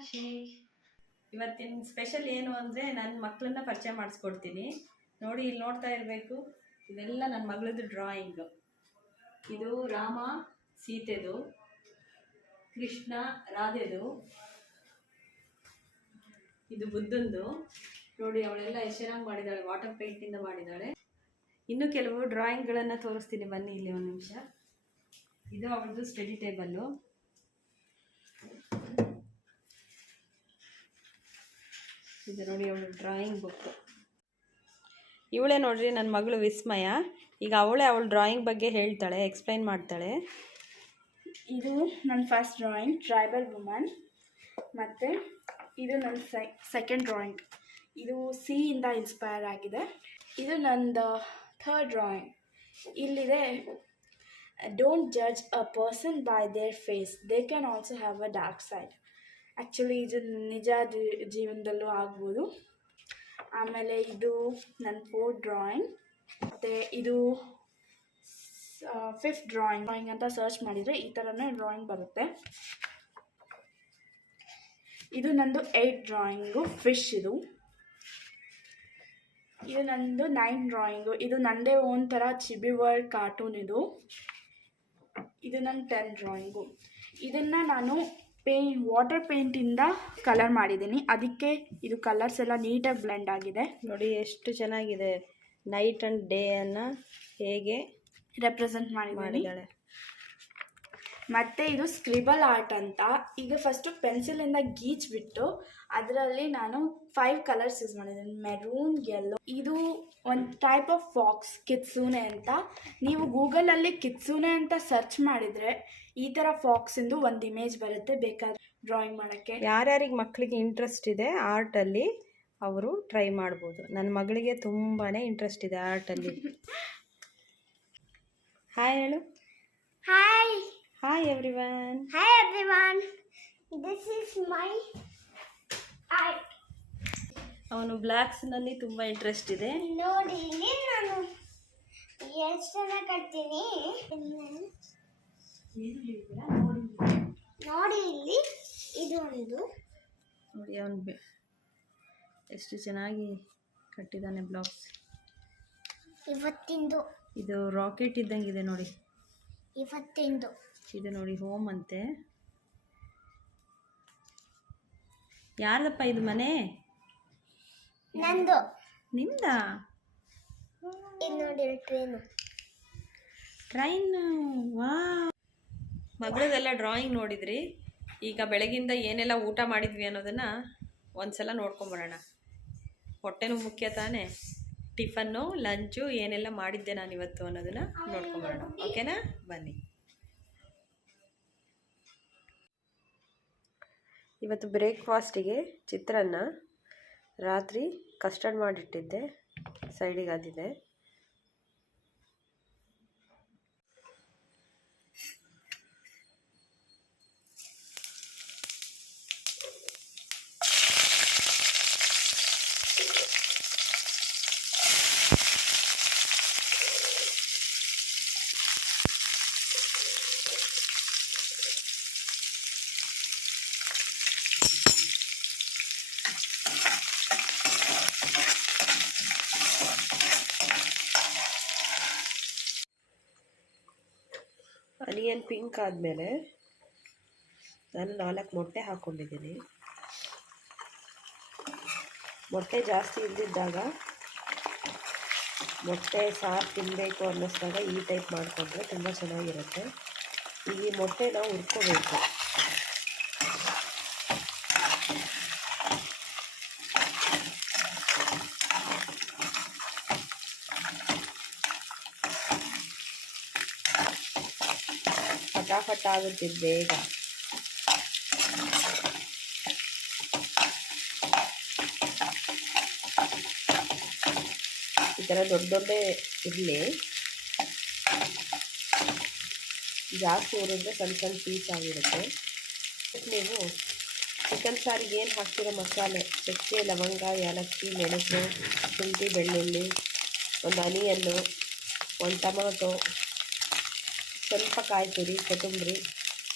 ಆಶೆ. ಇವತ್ತಿನ ಸ್ಪೆಷಲ್ ಏನು ಅಂದರೆ ನನ್ನ ಮಕ್ಕಳನ್ನ ಪರಿಚಯ ಮಾಡಿಸ್ಕೊಡ್ತೀನಿ. ನೋಡಿ, ಇಲ್ಲಿ ನೋಡ್ತಾ ಇರಬೇಕು, ಇದೆಲ್ಲ ನನ್ನ ಮಗಳದ್ದು ಡ್ರಾಯಿಂಗು. ಇದು ರಾಮ ಸೀತೆದು, ಕೃಷ್ಣ ರಾಧೆದು, ಇದು ಬುದ್ಧಂದು. ನೋಡಿ, ಅವಳೆಲ್ಲ ಎಷ್ಟು ಚೆನ್ನಾಗಿ ಮಾಡಿದ್ದಾಳೆ, ವಾಟರ್ ಪೇಂಟಿಂದ ಮಾಡಿದ್ದಾಳೆ. ಇನ್ನು ಕೆಲವು ಡ್ರಾಯಿಂಗ್ಗಳನ್ನು ತೋರಿಸ್ತೀನಿ, ಬನ್ನಿ ಇಲ್ಲಿ ಒಂದು ನಿಮಿಷ. ಇದು ಅವಳದು ಸ್ಟಡಿ ಟೇಬಲ್ಲು. ಇದು ನೋಡಿ ಅವಳು ಡ್ರಾಯಿಂಗ್ ಬುಕ್. ಇವಳೇ ನೋಡ್ರಿ ನನ್ನ ಮಗಳು ವಿಸ್ಮಯ. ಈಗ ಅವಳ ಡ್ರಾಯಿಂಗ್ ಬಗ್ಗೆ ಹೇಳ್ತಾಳೆ, ಎಕ್ಸ್ಪ್ಲೈನ್ ಮಾಡ್ತಾಳೆ. ಇದು ನನ್ನ ಫಸ್ಟ್ ಡ್ರಾಯಿಂಗ್, ಟ್ರೈಬಲ್ ವುಮನ್. ಮತ್ತು ಇದು ನನ್ನ ಸೆಕೆಂಡ್ ಡ್ರಾಯಿಂಗ್. ಇದು ಇಂದ ಇನ್ಸ್ಪೈರ್ ಆಗಿದೆ. ಇದು ನಂದು ಥರ್ಡ್ ಡ್ರಾಯಿಂಗ್. ಇಲ್ಲಿದೆ, don't judge a person by their face, they can also have a dark side. Actually ಇದು ನಿಜ ಜೀವನದಲ್ಲೂ ಆಗ್ಬೋದು. ಆಮೇಲೆ ಇದು ನನ್ನ ಫೋರ್ತ್ ಡ್ರಾಯಿಂಗ್. ಮತ್ತು ಇದು ಫಿಫ್ತ್ ಡ್ರಾಯಿಂಗ್ ಅಂತ ಸರ್ಚ್ ಮಾಡಿದರೆ ಈ ಥರನೇ ಡ್ರಾಯಿಂಗ್ ಬರುತ್ತೆ. ಇದು ನಂದು 8th ಡ್ರಾಯಿಂಗು, ಫಿಶ್. ಇದು ನಂದು 9th ಡ್ರಾಯಿಂಗು. ಇದು ನನ್ನದೇ ಓನ್ ಥರ ಚಿಬಿ ವರ್ಲ್ಡ್ ಕಾರ್ಟೂನ್. ಇದು ನನ್ನ 10th ಡ್ರಾಯಿಂಗು. ಇದನ್ನು ನಾನು ವಾಟರ್ ಪೇಂಟಿಂದ ಕಲರ್ ಮಾಡಿದ್ದೀನಿ. ಅದಕ್ಕೆ ಇದು ಕಲರ್ಸ್ ಎಲ್ಲ ನೀಟಾಗಿ ಬ್ಲೆಂಡ್ ಆಗಿದೆ. ನೋಡಿ ಎಷ್ಟು ಚೆನ್ನಾಗಿದೆ, ನೈಟ್ ಆ್ಯಂಡ್ ಡೇಯನ್ನು ಹೇಗೆ ರೆಪ್ರೆಸೆಂಟ್ ಮಾಡಿದ್ದಾಳೆ. ಮತ್ತು ಇದು ಸ್ಕ್ರಿಬಲ್ ಆರ್ಟ್ ಅಂತ. ಈಗ ಫಸ್ಟು ಪೆನ್ಸಿಲಿಂದ ಗೀಚ್ಬಿಟ್ಟು ಅದರಲ್ಲಿ ನಾನು 5 ಕಲರ್ಸ್ ಯೂಸ್ ಮಾಡಿದ್ದೀನಿ, ಮೆರೂನ್, ಯೆಲ್ಲೋ. ಇದು ಒಂದು ಟೈಪ್ ಆಫ್ ಫಾಕ್ಸ್, ಕಿತ್ಸೂನೆ ಅಂತ. ನೀವು ಗೂಗಲಲ್ಲಿ ಕಿತ್ಸೂನೆ ಅಂತ ಸರ್ಚ್ ಮಾಡಿದರೆ ಈ ಥರ ಫಾಕ್ಸಿಂದು ಒಂದು ಇಮೇಜ್ ಬರುತ್ತೆ, ಬೇಕಾದ್ರೆ ಡ್ರಾಯಿಂಗ್ ಮಾಡೋಕ್ಕೆ. ಯಾರ್ಯಾರಿಗೆ ಮಕ್ಕಳಿಗೆ ಇಂಟ್ರೆಸ್ಟ್ ಇದೆ ಆರ್ಟಲ್ಲಿ ಅವರು ಟ್ರೈ ಮಾಡ್ಬೋದು. ನನ್ನ ಮಗಳಿಗೆ ತುಂಬಾ ಇಂಟ್ರೆಸ್ಟ್ ಇದೆ ಆರ್ಟಲ್ಲಿ. ಹಾಯ್ ಹೇಳು. Hi. Hi everyone. Hi everyone. This is my art. ಅವನು ಬ್ಲ್ಯಾಕ್ಸ್ನಲ್ಲಿ ತುಂಬ ಇಂಟ್ರೆಸ್ಟ್ ಇದೆ. ನೋಡಿ, ನಾನು ಎಷ್ಟು ಚೆನ್ನಾಗಿ ಕಟ್ತೀನಿ ನೋಡಿ. ಇಲ್ಲಿ ಇದು ಒಂದು ನೋಡಿ, ಅವನು ಎಷ್ಟು ಚೆನ್ನಾಗಿ ಕಟ್ಟಿದ್ದಾನೆ ಬ್ಲಾಕ್ಸ್. ಇವತ್ತಿಂದು ಇದು ರಾಕೆಟ್ ಇದ್ದಂಗಿದೆ ನೋಡಿ. ಇವತ್ತಿಂದು ಇದು ನೋಡಿ ಹೋಮ್ ಅಂತೆ. ಯಾರ್ದಪ್ಪ ಇದು ಮನೆ? ನಂದು. ನಿಂದ? ಇದು ನೋಡಿ, ಟ್ರೈನು. ವಾ, ಮಗಳದೆಲ್ಲ ಡ್ರಾಯಿಂಗ್ ನೋಡಿದ್ರಿ. ಈಗ ಬೆಳಗಿಂದ ಏನೆಲ್ಲ ಊಟ ಮಾಡಿದ್ವಿ ಅನ್ನೋದನ್ನು ಒಂದ್ಸಲ ನೋಡ್ಕೊಂಬರೋಣ. ಹೊಟ್ಟೆನೂ ಮುಖ್ಯ ತಾನೇ. ಟಿಫನ್ನು, ಲಂಚು ಏನೆಲ್ಲ ಮಾಡಿದ್ದೆ ನಾನು ಇವತ್ತು ಅನ್ನೋದನ್ನು ನೋಡ್ಕೊಂಬರೋಣ. ಓಕೆನಾ? ಬನ್ನಿ. ಇವತ್ತು ಬ್ರೇಕ್ಫಾಸ್ಟಿಗೆ ಚಿತ್ರಾನ್ನ, ರಾತ್ರಿ ಕಸ್ಟರ್ಡ್ ಮಾಡಿಟ್ಟಿದ್ದೆ, ಸೈಡಿಗೆ ಅದಿದೆ. ಆನಿಯನ್ ಪಿಂಕ್ ಆದಮೇಲೆ ನಾನು 4 ಮೊಟ್ಟೆ ಹಾಕ್ಕೊಂಡಿದ್ದೀನಿ. ಮೊಟ್ಟೆ ಜಾಸ್ತಿ ಇಲ್ದಿದ್ದಾಗ, ಮೊಟ್ಟೆ ಸಾರು ತಿನ್ನಬೇಕು ಅನ್ನಿಸ್ದಾಗ ಈ ಟೈಪ್ ಮಾಡಿಕೊಂಡ್ರೆ ತುಂಬ ಚೆನ್ನಾಗಿರುತ್ತೆ. ಈಗ ಈ ಮೊಟ್ಟೆ ನಾವು ಹುರ್ಕೋಬೇಕು. ಫಟಾಫಟ್ ಆಗುತ್ತೆ ಬೇಗ. ಈ ಥರ ದೊಡ್ಡ ಇರಲಿ. ಜಾಸ್ತಿ ಉರಿದ್ರೆ ಸಣ್ಣ ಸಣ್ಣ ಪೀಸ್ ಆಗಿರುತ್ತೆ. ನೀವು ಚಿಕನ್ ಸಾರಿಗೆ ಏನು ಹಾಕ್ತಿರೋ ಮಸಾಲೆ, ಚಕ್ಕೆ, ಲವಂಗ, ಏಲಕ್ಕಿ, ಮೆಣಸು, ಶುಂಠಿ, ಬೆಳ್ಳುಳ್ಳಿ, ಒಂದು ಆನಿಯನ್ನು, ಒಂದು ಟೊಮೊಟೊ, ಸ್ವಲ್ಪ ಕಾಯಿ ತುರಿ, ಕೊತ್ತಂಬರಿ,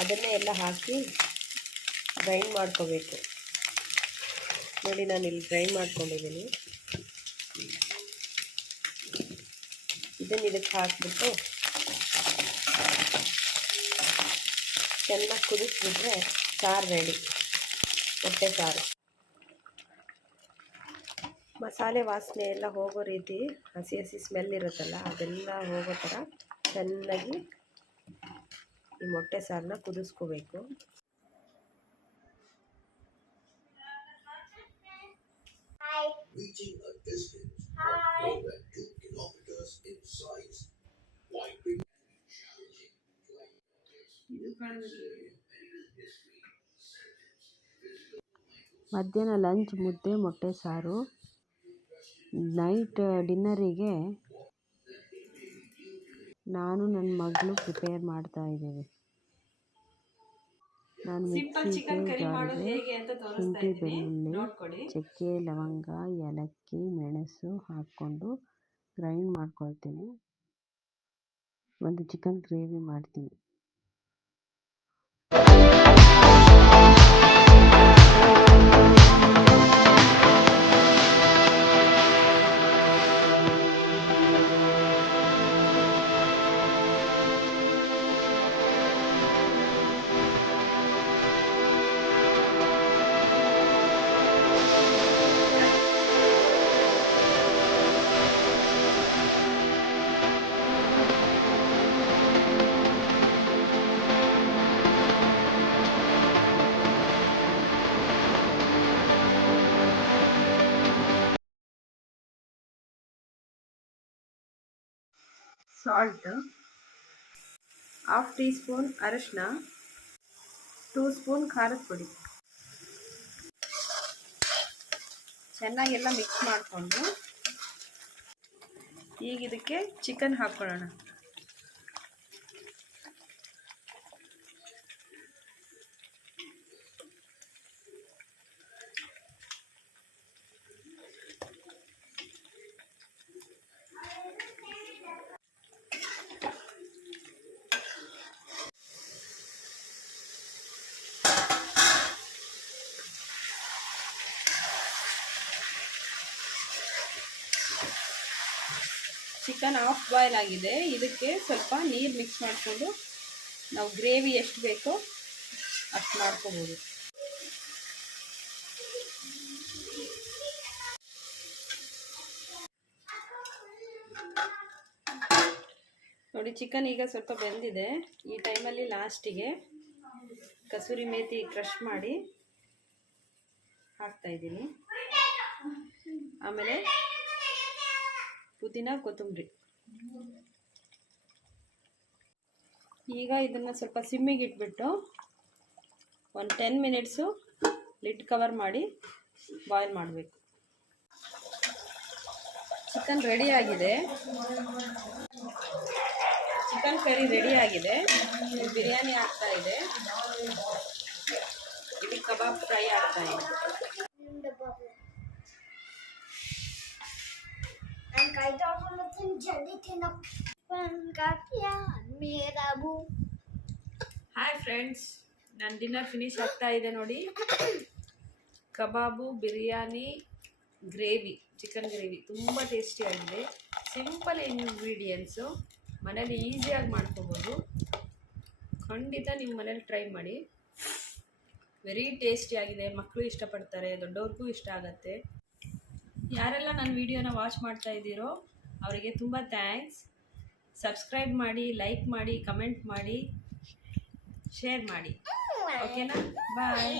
ಅದನ್ನೇ ಎಲ್ಲ ಹಾಕಿ ಗ್ರೈಂಡ್ ಮಾಡ್ಕೋಬೇಕು. ನೋಡಿ ನಾನು ಇಲ್ಲಿ ಗ್ರೈಂಡ್ ಮಾಡ್ಕೊಂಡಿದ್ದೀನಿ. ಇದಕ್ಕೆ ಹಾಕ್ಬಿಟ್ಟು ಚೆನ್ನಾಗಿ ಕುದಿಸ್ಬಿಟ್ರೆ ಸಾರು ರೆಡಿ, ಮೊಟ್ಟೆ ಸಾರು. ಮಸಾಲೆ ವಾಸನೆ ಎಲ್ಲ ಹೋಗೋ ರೀತಿ, ಹಸಿ ಹಸಿ ಸ್ಮೆಲ್ ಇರುತ್ತಲ್ಲ ಅದೆಲ್ಲ ಹೋಗೋ ಥರ ಚೆನ್ನಾಗಿ ಈ ಮೊಟ್ಟೆ ಸಾರನ್ನ ಕುದಿಸ್ಕೋಬೇಕು. ಮಧ್ಯಾಹ್ನ ಲಂಚ್ ಮುದ್ದೆ ಮೊಟ್ಟೆ ಸಾರು. ನೈಟ್ ಡಿನ್ನರಿಗೆ ನಾನು ನನ್ನ ಮಗಳು ಪ್ರಿಪೇರ್ ಮಾಡ್ತಾ ಇದ್ದೇವೆ. ನಾನು ಮಿಕ್ಸಿಗೆ ಜಾರಿಗೆ ಶುಂಠಿ, ಬೆಳ್ಳುಳ್ಳಿ, ಚಕ್ಕೆ, ಲವಂಗ, ಏಲಕ್ಕಿ, ಮೆಣಸು ಹಾಕ್ಕೊಂಡು ಗ್ರೈಂಡ್ ಮಾಡ್ಕೊಳ್ತೀನಿ. ಒಂದು ಚಿಕನ್ ಗ್ರೇವಿ ಮಾಡ್ತೀನಿ. ಸಾಲ್ಟ್, 1/2 ಟೀ ಸ್ಪೂನ್ ಅರಿಶಿನ, 2 ಸ್ಪೂನ್ ಖಾರದ ಪುಡಿ. ಚೆನ್ನಾಗೆಲ್ಲ ಮಿಕ್ಸ್ ಮಾಡಿಕೊಂಡು ಈಗ ಇದಕ್ಕೆ ಚಿಕನ್ ಹಾಕ್ಕೊಳ್ಳೋಣ. ಚಿಕನ್ ಹಾಫ್ ಬಾಯ್ಲ್ ಆಗಿದೆ. ಇದಕ್ಕೆ ಸ್ವಲ್ಪ ನೀರು ಮಿಕ್ಸ್ ಮಾಡಿಕೊಂಡು ನಾವು ಗ್ರೇವಿ ಎಷ್ಟು ಬೇಕೋ ಅಷ್ಟು ಮಾಡ್ಕೋಬೋದು. ನೋಡಿ ಚಿಕನ್ ಈಗ ಸ್ವಲ್ಪ ಬೆಂದಿದೆ. ಈ ಟೈಮಲ್ಲಿ ಲಾಸ್ಟಿಗೆ ಕಸೂರಿ ಮೇಥಿ ಕ್ರಷ್ ಮಾಡಿ ಹಾಕ್ತಾಯಿದ್ದೀನಿ. ಆಮೇಲೆ ಪುದೀನ, ಕೊತ್ತಂಬರಿ. ಈಗ ಇದನ್ನು ಸ್ವಲ್ಪ ಸಿಮ್ಮಿಗೆ ಇಟ್ಬಿಟ್ಟು ಒಂದು 10 ಮಿನಿಟ್ಸು ಲಿಡ್ ಕವರ್ ಮಾಡಿ ಬಾಯ್ಲ್ ಮಾಡಬೇಕು. ಚಿಕನ್ ರೆಡಿಯಾಗಿದೆ. ಚಿಕನ್ ಕರಿ ರೆಡಿಯಾಗಿದೆ. ಬಿರಿಯಾನಿ ಆಗ್ತಾ ಇದೆ. ಇಲ್ಲಿ ಕಬಾಬ್ ಫ್ರೈ ಆಗ್ತಾ ಇದೆ. ಹಾಯ್ ಫ್ರೆಂಡ್ಸ್, ನನ್ನ ಡಿನ್ನರ್ ಫಿನಿಶ್ ಆಗ್ತಾ ಇದೆ ನೋಡಿ. ಕಬಾಬು, ಬಿರಿಯಾನಿ, ಗ್ರೇವಿ, ಚಿಕನ್ ಗ್ರೇವಿ ತುಂಬ ಟೇಸ್ಟಿಯಾಗಿದೆ. ಸಿಂಪಲ್ ಇಂಗ್ರೀಡಿಯೆಂಟ್ಸು, ಮನೇಲಿ ಈಸಿಯಾಗಿ ಮಾಡ್ಕೋಬೋದು. ಖಂಡಿತ ನಿಮ್ಮ ಮನೇಲಿ ಟ್ರೈ ಮಾಡಿ. ವೆರಿ ಟೇಸ್ಟಿಯಾಗಿದೆ. ಮಕ್ಕಳು ಇಷ್ಟಪಡ್ತಾರೆ, ದೊಡ್ಡವ್ರಿಗೂ ಇಷ್ಟ ಆಗುತ್ತೆ. ಯಾರೆಲ್ಲ ನನ್ನ ವಿಡಿಯೋನ ವಾಚ್ ಮಾಡ್ತಾ ಇದ್ದೀರೋ ಅವರಿಗೆ ತುಂಬ ಥ್ಯಾಂಕ್ಸ್. ಸಬ್ಸ್ಕ್ರೈಬ್ ಮಾಡಿ, ಲೈಕ್ ಮಾಡಿ, ಕಮೆಂಟ್ ಮಾಡಿ, ಶೇರ್ ಮಾಡಿ. ಓಕೆನಾ? ಬಾಯ್.